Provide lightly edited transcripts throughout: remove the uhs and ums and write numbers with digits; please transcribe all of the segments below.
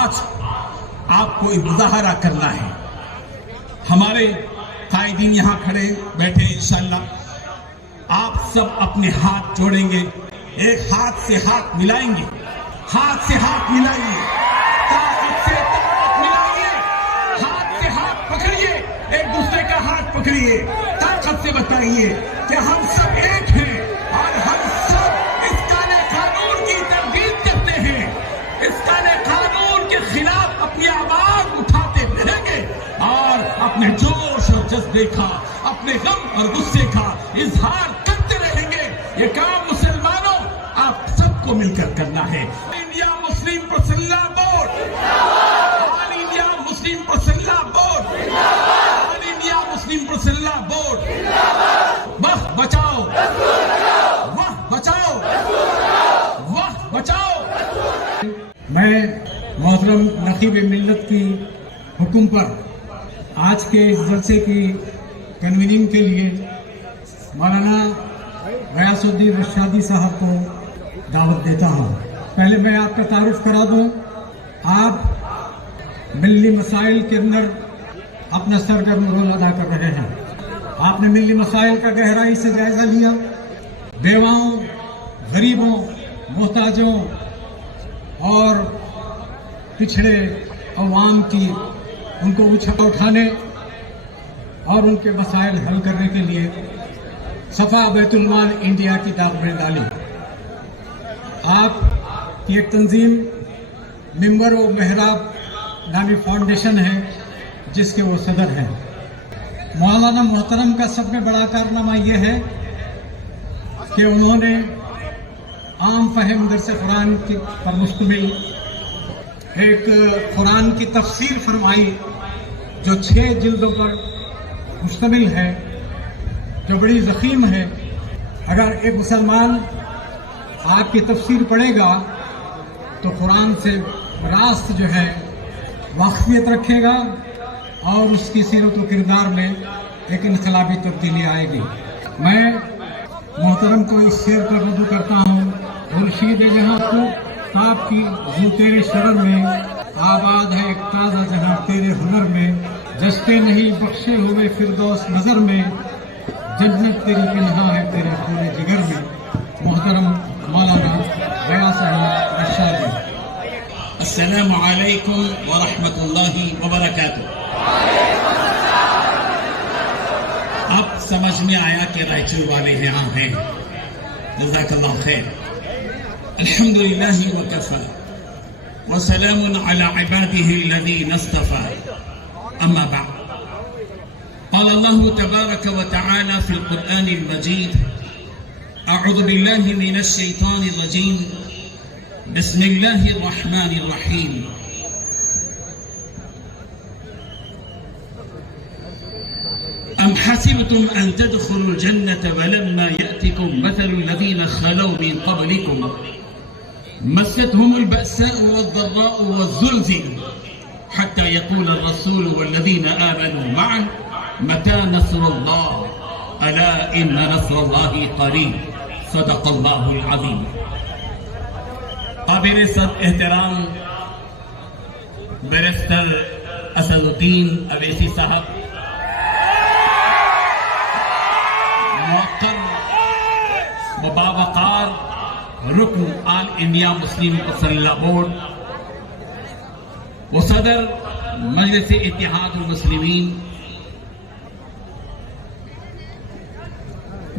آج آپ کو ایک مظاہرہ کرنا ہے. ہمارے قائدین یہاں کھڑے بیٹھے انشاءاللہ. آپ سب اپنے ہاتھ جوڑیں گے, ایک ہاتھ سے ہاتھ ملائیں گے, ہاتھ سے ہاتھ ملائیے, طاقت سے طاقت ملائیے, ہاتھ سے ہاتھ پکڑیے, ایک دوسرے کا ہاتھ پکڑیے, طاقت سے بتائیے کہ ہم سب ایک ہیں اور ہم سب اس کالے قانون کی تردید کرتے ہیں. اس کالے قانون کے خلاف اپنی آواز اٹھاتے رہیں گے اور اپنے جوش اور جذبے کا, اپنے غم اور غصے کا اظہار کرتے رہیں گے. یہ کام مسلمانوں آپ سب کو مل کر کرنا ہے. انڈیا مسلم پرسنلہ بورڈ, آل انڈیا مسلم پرسنلہ بورڈ, آل انڈیا مسلم پرسنلہ بورڈ. وقت بچاؤ, وقت بچاؤ, وقت بچاؤ. میں محترم نقیب ملت کی حکم پر آج کے اس جلسے کی کنویننگ کے لیے مولانا غیاث الدین رشادی صاحب کو دعوت دیتا ہوں. پہلے میں آپ کا تعارف کرا دوں. آپ ملی مسائل کے اندر اپنا سرگرم رول ادا کر رہے ہیں. آپ نے ملی مسائل کا گہرائی سے جائزہ لیا, بیواؤں, غریبوں, محتاجوں اور پچھڑے عوام کی ان کو اٹھانے اور ان کے مسائل حل کرنے کے لیے صفا بیت المال انڈیا کی داغ میں ڈالی. آپ کی ایک تنظیم ممبر و محراب نامی فاؤنڈیشن ہے جس کے وہ صدر ہیں. مولانا محترم کا سب میں بڑا کارنامہ یہ ہے کہ انہوں نے عام فہم درس قرآن پر مشتمل ایک قرآن کی تفسیر فرمائی جو 6 جلدوں پر مشتمل ہے, جو بڑی ضخیم ہے. اگر ایک مسلمان آپ کی تفسیر پڑھے گا تو قرآن سے راست جو ہے واقفیت رکھے گا اور اس کی سیرت و کردار میں ایک انقلابی تبدیلی آئے گی. میں محترم کو اس شعر پر رجوع کرتا ہوں. خورشید جہاں تو تاب کی زو تیرے شرر میں, آباد ہے ایک تازہ جہاں تیرے ہنر میں, جستے نہیں بخشے ہوئے فردوس نظر میں, جنت تیری پنہا ہے تیرے خون جگر میں. محترم مولانا غیاث احمد رشادی. السلام علیکم ورحمۃ اللہ وبرکاتہ. اب سمجھ میں آیا کہ رائچور والے یہاں ہیں. جزاک اللہ خیر. الحمدللہ وکفی وسلام علی عباده الذین اصطفى. اما بعد, قال الله تبارك وتعالى في القرآن المجيد: أعوذ بالله من الشيطان الرجيم, بسم الله الرحمن الرحيم. أم حسبتم أن تدخلوا الجنة ولما يأتكم مثل الذين خلوا من قبلكم مستهم البأساء والضراء والزلزلوا حتى يقول الرسول والذين آمنوا معه متى نصر الله ألا إن نصر الله قريب. صدق الله العظيم. قابل صد احترام بیرسٹر اسد الدین اویسی صاحب, موقر و باوقار رکن آل انڈیا مسلم پرسنلہ بورڈ و صدر مجلس اتحاد المسلمین,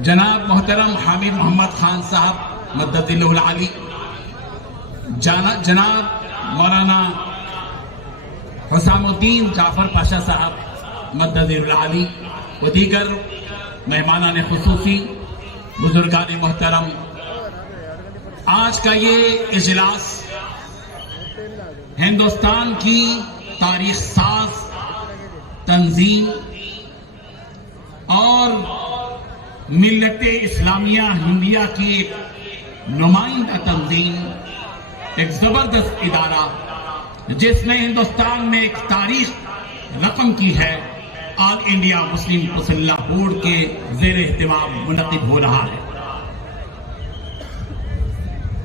جناب محترم حامد محمد خان صاحب مدد اللہ العلی, جناب مولانا حسام الدین جعفر پاشا صاحب مدد العلی و دیگر مہمانان خصوصی, بزرگان محترم. آج کا یہ اجلاس ہندوستان کی تاریخ ساز تنظیم اور ملت اسلامیہ ہندیہ کی ایک نمائندہ تنظیم, ایک زبردست ادارہ جس نے ہندوستان میں ایک تاریخ رقم کی ہے, آل انڈیا مسلم پرسنلہ بورڈ کے زیر اہتمام منعقد ہو رہا ہے.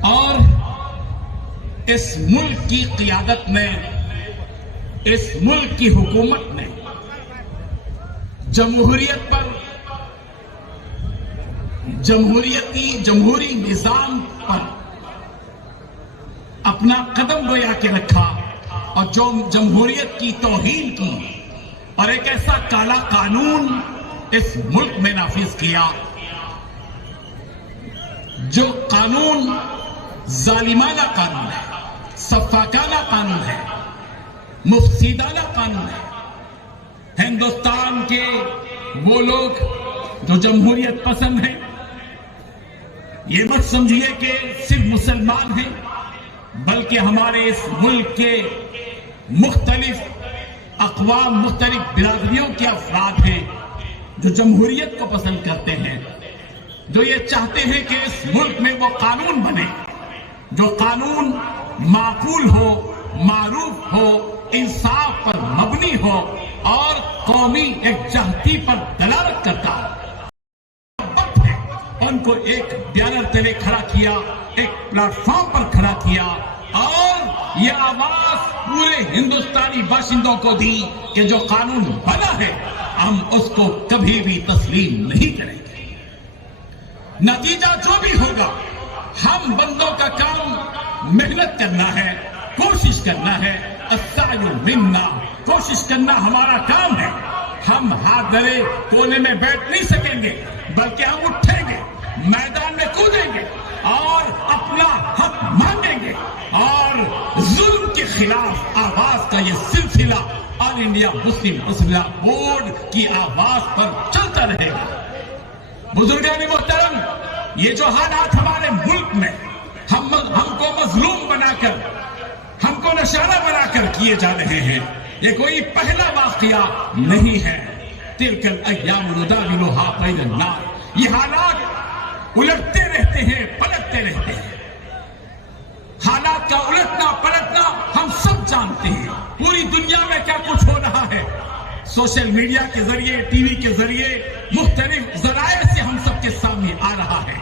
اور اس ملک کی قیادت نے، اس ملک کی حکومت نے جمہوریت پر، جمہوری نظام پر اپنا قدم گویا کے رکھا اور جو جمہوریت کی توہین کی اور ایک ایسا کالا قانون اس ملک میں نافذ کیا جو قانون ظالمانہ قانون ہے، سفاکانہ قانون ہے، مفسدانہ قانون ہے۔ ہندوستان کے وہ لوگ جو جمہوریت پسند ہیں، یہ مت سمجھیے کہ صرف مسلمان ہیں، بلکہ ہمارے اس ملک کے مختلف اقوام، مختلف برادریوں کے افراد ہیں جو جمہوریت کو پسند کرتے ہیں، جو یہ چاہتے ہیں کہ اس ملک میں وہ قانون بنے جو قانون معقول ہو، معروف ہو، انصاف پر مبنی ہو اور قومی یکجہتی پر دلالت کرتا ہو۔ ان کو ایک بیانر تلے کھڑا کیا، ایک پلیٹ فارم پر کھڑا کیا اور یہ آواز پورے ہندوستانی باشندوں کو دی کہ جو قانون بنا ہے ہم اس کو کبھی بھی تسلیم نہیں کریں گے۔ نتیجہ جو بھی ہوگا، ہم بندوں کا کام محنت کرنا ہے، کوشش کرنا ہے، السعی منا، کوشش کرنا ہمارا کام ہے۔ ہم ہاتھ دھرے کونے میں بیٹھ نہیں سکیں گے، بلکہ ہم اٹھیں گے، میدان میں کودیں گے اور اپنا حق مانگیں گے اور ظلم کے خلاف آواز کا یہ سلسلہ آل انڈیا مسلم اسمبلی بورڈ کی آواز پر چلتا رہے گا۔ بزرگان محترم، یہ جو حالات ہمارے ملک میں ہم کو مظلوم بنا کر، ہم کو نشانہ بنا کر کیے جا رہے ہیں، یہ کوئی پہلا واقعہ نہیں ہے۔ تلک الایام نداولها بین الناس، یہ حالات الٹتے رہتے ہیں، پلٹتے رہتے ہیں۔ حالات کا الٹنا پلٹنا ہم سب جانتے ہیں۔ پوری دنیا میں کیا کچھ ہو رہا ہے، سوشل میڈیا کے ذریعے، ٹی وی کے ذریعے، مختلف ذرائع سے ہم سب کے سامنے آ رہا ہے۔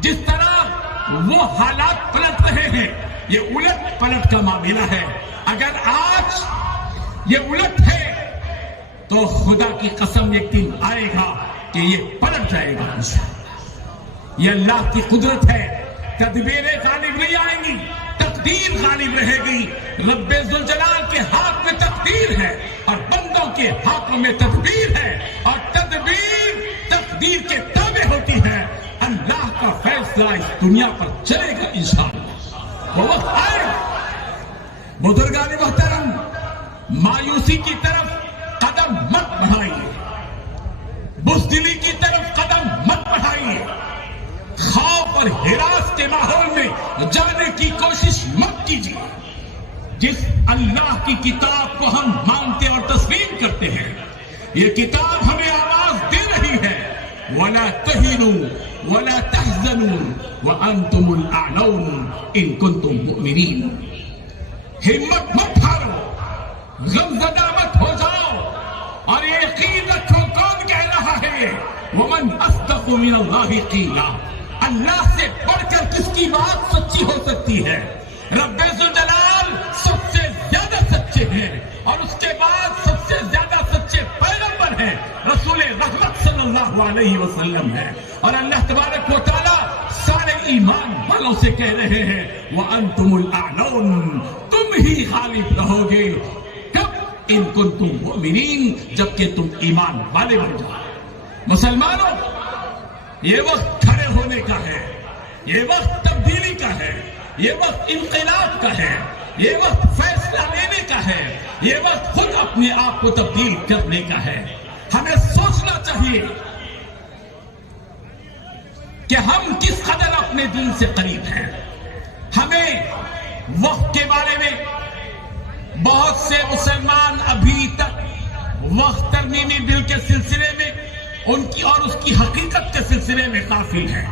جس طرح وہ حالات پلٹ رہے ہیں، یہ الٹ پلٹ کا معاملہ ہے۔ اگر آج یہ الٹ ہے تو خدا کی قسم ایک دن آئے گا کہ یہ پلٹ جائے گا انشاءاللہ۔ یہ اللہ کی قدرت ہے، تدبیریں غالب نہیں آئیں گی، تقدیر غالب رہے گی۔ رب ذوالجلال کے ہاتھ میں تقدیر ہے اور بندوں کے ہاتھوں میں تدبیر ہے، اور تدبیر تقدیر کے تابع ہوتی ہے۔ اللہ کا فیصلہ اس دنیا پر چلے گا انشاءاللہ، وہ وقت آئے گا۔ بزرگان محترم، مایوسی کی طرف قدم مت بڑھائیے، بزدلی کی طرف قدم مت بڑھائیے، خوف اور ہراس کے ماحول میں جانے کی کوشش مت کیجیے۔ جس اللہ کی کتاب کو ہم مانتے اور تسلیم کرتے ہیں، یہ کتاب ہمیں آواز دے رہی ہے، وَلَا تَهِنُوا وَلَا تَحْزَنُوا وَأَنْتُمُ الْأَعْلَوْنَ إِن كُنتُم مُؤْمِنِينَ۔ ہمت مت ہارو، غمزدہ مت ہو جاؤ، اور یہ یقین رکھو کون کہہ رہا ہے، وَمَنْ أَصْدَقُ مِنَ اللَّهِ قِيلًا۔ اللہ سے بڑھ کر کس کی بات سچی ہو سکتی ہے؟ رب ذوالجلال سب سے زیادہ سچے ہیں، اور اس کے بعد سب سے زیادہ سچے پیغمبر ہیں، رسول رحمت صلی اللہ علیہ وسلم ہے۔ اور اللہ تبارک و تعالیٰ سارے ایمان والوں سے کہہ رہے ہیں، وَأَنْتُمُ الْأَعْلَوْنَ، تم ہی غالب رہو گے۔ کب؟ إِن كُنتُم مُؤْمِنِينَ، جبکہ تم ایمان والے بن جاؤ۔ مسلمانوں، یہ وقت کھڑے ہونے کا ہے، یہ وقت تبدیلی کا ہے، یہ وقت انقلاب کا ہے، یہ وقت فیصلہ لینے کا ہے، یہ وقت خود اپنے آپ کو تبدیل کرنے کا ہے۔ ہمیں سوچنا چاہیے کہ ہم کس قدر اپنے دین سے قریب ہیں۔ ہمیں وقت کے بارے میں بہت سے مسلمان ابھی تک وقت ترمیمی بل کے سلسلے میں ان کی اور اس کی حقیقت کے سلسلے میں غافل ہے۔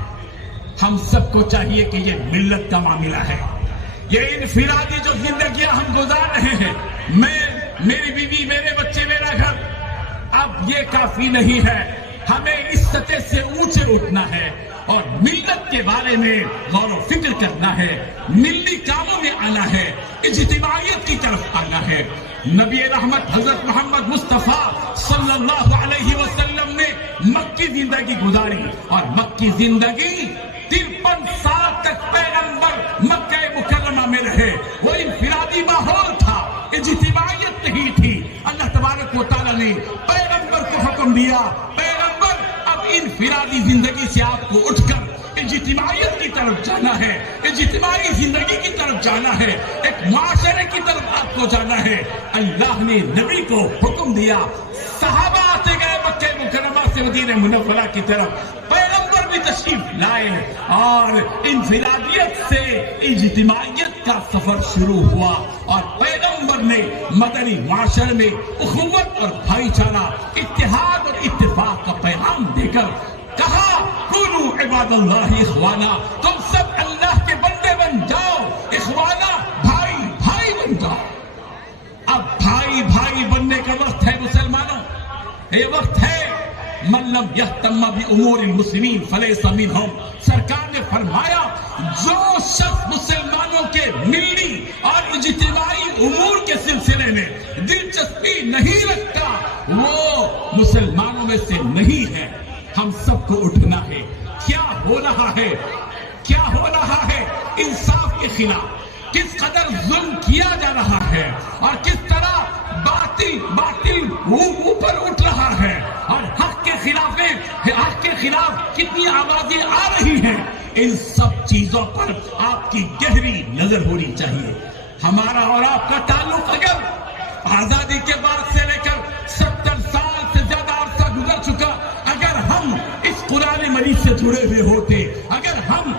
ہم سب کو چاہیے کہ یہ ملت کا معاملہ ہے، یہ انفرادی جو زندگیاں ہم گزار رہے ہیں، میں، میری بیوی، میرے بچے، میرا گھر، اب یہ کافی نہیں ہے۔ ہمیں اس سطح سے اونچے اٹھنا ہے، اور ملت کے بارے میں غور و فکر کرنا ہے، ملی کاموں میں آنا ہے، اجتماعیت کی طرف آنا ہے۔ نبی رحمت حضرت محمد مصطفیٰ صلی اللہ علیہ وسلم نے مکی زندگی گزاری، اور مکی زندگی 53 سال تک پیغمبر مکہ مکرمہ میں رہے۔ وہ انفرادی ماحول تھا، اجتماعیت نہیں تھی۔ اللہ تبارک و تعالیٰ نے پیغمبر کو حکم دیا، پیغمبر اب انفرادی زندگی سے آپ کو اٹھ کر اجتماعیت کی طرف جانا ہے، اجتماعی زندگی کی طرف جانا ہے، ایک معاشرے کی طرف آپ کو جانا ہے۔ اللہ نے نبی کو حکم دیا، صحابہ آتے گئے مکہ مکرمہ سے مدینہ منورہ کی طرف، پیغمبر بھی تشریف لائے، اور انفرادیت سے اجتماعیت کا سفر شروع ہوا، اور پیغمبر نے مدنی معاشرے میں اخوت اور بھائی چارہ، اتحاد اور اتفاق کا پیغام دے کر کہا، کونوا عباد اللہ اخوانا، تم سب اللہ کے بندے بن جاؤ، اخوانا بھائی بھائی بن جاؤ۔ اب بھائی بھائی بننے کا وقت ہے مسلمانوں، یہ وقت ہے۔ من لم یہتم بامور المسلمین فلیس منہم، سرکار نے فرمایا جو شخص مسلمانوں کے ملی اور اجتماعی امور کے سلسلے میں دلچسپی نہیں رکھتا وہ مسلمانوں میں سے نہیں ہے۔ ہم سب کو اٹھنا ہے۔ کیا ہو رہا ہے، کیا ہو رہا ہے انصاف کے خلاف، کس قدر ظلم کیا جا رہا ہے، اور کس طرح باطل اوپر اٹھ رہا ہے، اور حق کے خلاف کتنی آوازیں آ رہی ہیں، ان سب چیزوں پر آپ کی گہری نظر ہونی چاہیے۔ ہمارا اور آپ کا تعلق اگر آزادی کے بعد سے لے کر 70 سال سے زیادہ عرصہ گزر چکا، اگر ہم اس قرآن مجید سے جڑے ہوئے ہوتے، اگر ہم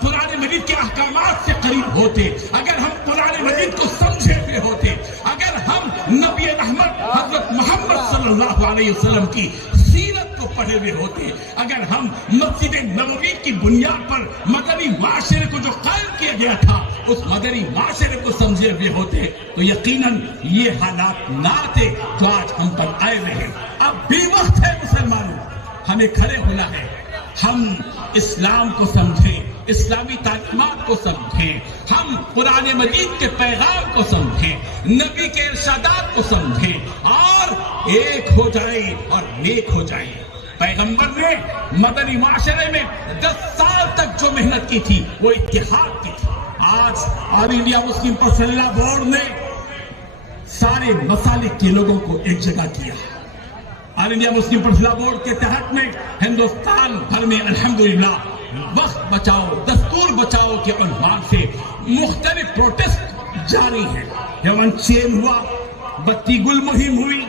قرآن مجید کے احکامات سے قریب ہوتے، اگر ہم قرآن مجید کو سمجھے ہوئے ہوتے، اگر ہم نبی رحمت حضرت محمد صلی اللہ علیہ وسلم کی سیرت کو پڑھے ہوئے ہوتے، اگر ہم مسجد نبوی کی بنیاد پر مدنی معاشرے کو جو قائم کیا گیا تھا اس مدنی معاشرے کو سمجھے ہوئے ہوتے، تو یقیناً یہ حالات نہ آتے جو آج ہم پر آئے ہوئے ہیں۔ اب بھی وقت ہے مسلمانوں، ہمیں کھڑے ہونا ہے، ہم اسلام کو سمجھیں، اسلامی تعلیمات کو سمجھیں، ہم قرآن مجید کے پیغام کو سمجھیں، نبی کے ارشادات کو سمجھیں، اور ایک ہو جائے اور نیک ہو جائے۔ پیغمبر نے مدنی معاشرے میں 10 سال تک جو محنت کی تھی وہ اتحاد کی تھی۔ آج آل انڈیا مسلم پرسنل لا بورڈ نے سارے مسالک کے لوگوں کو ایک جگہ کیا۔ آل انڈیا مسلم پرسنل لا بورڈ کے تحت میں ہندوستان بھر میں الحمدللہ وقت بچاؤ، دستور بچاؤ کے عنوان سے مختلف پروٹیسٹ جاری ہیں۔ یمن چین ہوا، بتی گل مہم ہوئی،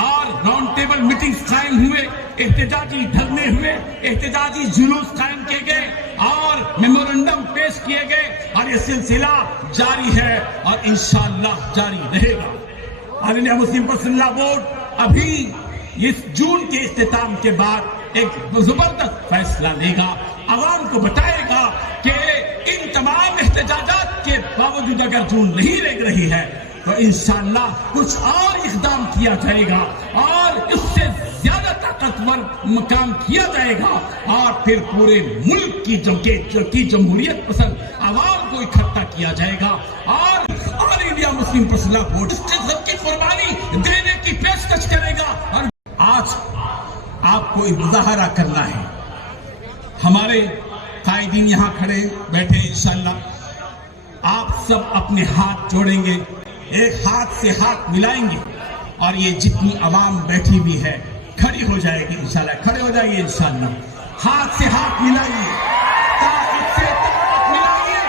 اور راؤنڈ ٹیبل میٹنگز قائم ہوئے، احتجاجی دھرنے ہوئے، احتجاجی جلوس قائم کیے گئے، اور میمورنڈم پیش کیے گئے، اور یہ سلسلہ جاری ہے اور انشاءاللہ جاری رہے گا۔ آل انڈیا مسلم پرسنل لا بورڈ ابھی اس جون کے اختتام کے بعد ایک زبردست فیصلہ لے گا، عوام کو بتائے گا کہ ان تمام احتجاجات کے باوجود اگر جون نہیں لگ رہی ہے تو انشاءاللہ کچھ اور اقدام کیا جائے گا، اور اس سے زیادہ طاقتور کام کیا جائے گا، اور پھر پورے ملک کی جمہوریت پسند عوام کو اکٹھا کیا جائے گا، اور آل انڈیا مسلم پرسنل لا بورڈ سب کی قربانی دینے کی پیشکش کرے گا۔ اور آج آپ کو ایک مظاہرہ کرنا ہے، ہمارے قائدین یہاں کھڑے بیٹھے، انشاءاللہ آپ سب اپنے ہاتھ جوڑیں گے، ایک ہاتھ سے ہاتھ ملائیں گے، اور یہ جتنی عوام بیٹھی ہوئی ہے کھڑی ہو جائے گی انشاءاللہ، کھڑے ہو جائیے انشاءاللہ، ہاتھ سے ہاتھ ملائیے، طاقت سے طاقت ملائیے،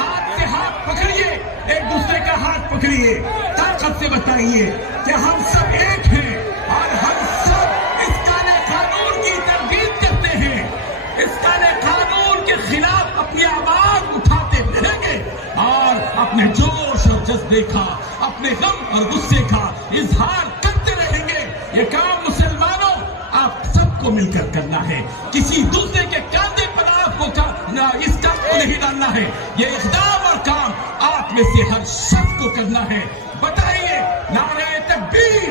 ہاتھ سے ہاتھ پکڑیے، ایک دوسرے کا ہاتھ پکڑیے، طاقت سے بتائیے کہ ہم سب ایک ہیں، اور ہم سب اس کالے قانون کی تردید کرتے ہیں، اس کالے قانون کے خلاف اپنی آواز اٹھاتے رہیں گے، اور اپنے جوش اور جذبے کا، اپنے غم اور غصے کا اظہار کرتے رہیں گے۔ یہ کام مسلمانوں آپ سب کو مل کر کرنا ہے، کسی دوسرے کے کاندھے پر آپ کو اس کام کو نہیں ڈالنا ہے، یہ اقدام اور کام آپ میں سے ہر شخص کو کرنا ہے۔ بتائیے نعرہ تکبیر،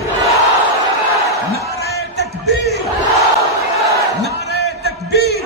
نعرہ تکبیر، نعرہ تکبیر۔